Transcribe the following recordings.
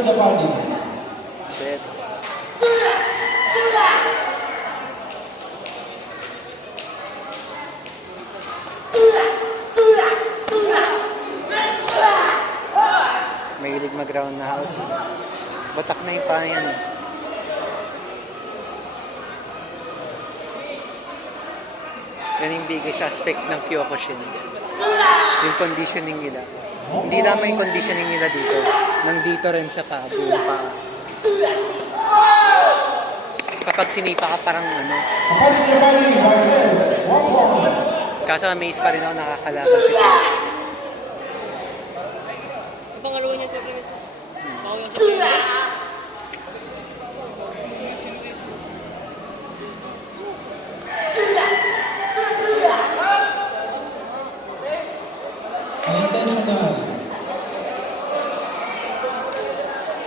to the party. Shit. Mahilig mag-roundhouse. Batak na yung paa yan. Yan yung biggest aspect ng Kyokushin. Yung conditioning nila. Hindi lamang yung conditioning nila dito. Nandito rin sa paa. Buong paa. Kapag sinipa ka parang ano. Kaso amaze pa rin ako nakakalaban si Prince. Pangalawa niya ito. Bawal sa pera.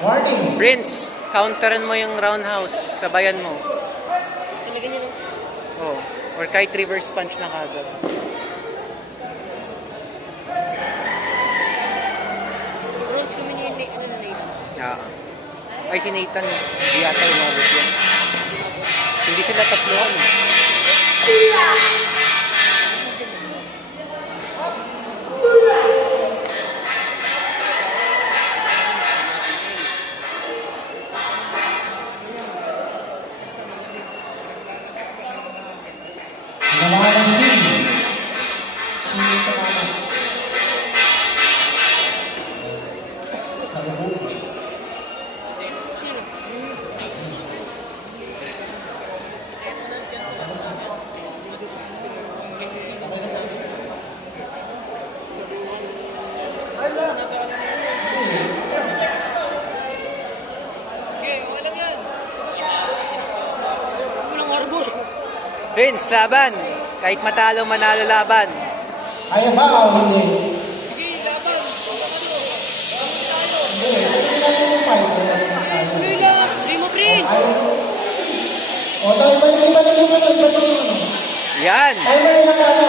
Warning. Prince, counteran mo yung roundhouse. Sabayan mo. Sabi ganyan. Oh. Or kahit reverse punch na kagad. Bronze kami ni Nate. Ano na Nate? Ay, si Nathan. Hindi yata umabot yan. Hindi sila tatluhan. Prince, laban! Kahit matalo, manalo laban. Ayaw ba o hindi? Sige, laban. Hindi lang. Hindi mo, Prince. O, tayo ba yung Yan! Ay, may nakano.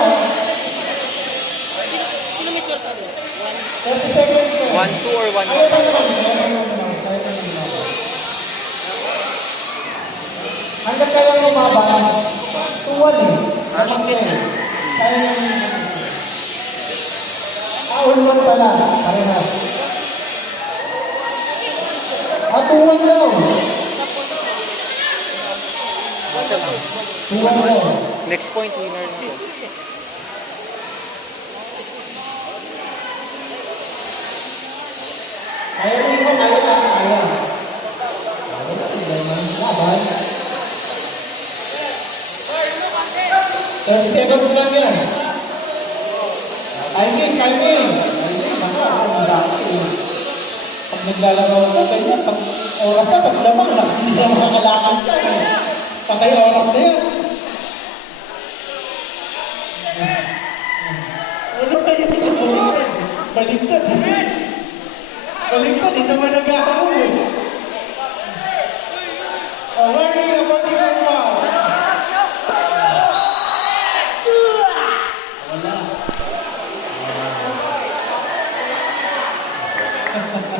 Sino may score sa ano? 30 seconds ko. 1-2 or 1-1? Hanggang kayang lumaban, 2-1 eh. All-1 pala, parehas. 2-1 daw. 2-1 daw. Next point, winner na. Kaya mo ito, kaya. Laban. 30 seconds lang yan. Timing. Baka ako malaki. Pag naglalaro ko, ganyan. Pag oras na, tas lamang, hindi na makakalakad ka. Patay oras na yan. Ano kayo? Baliktad. Baliktad, hindi naman nag-aawin. Warning about your foul. Wala.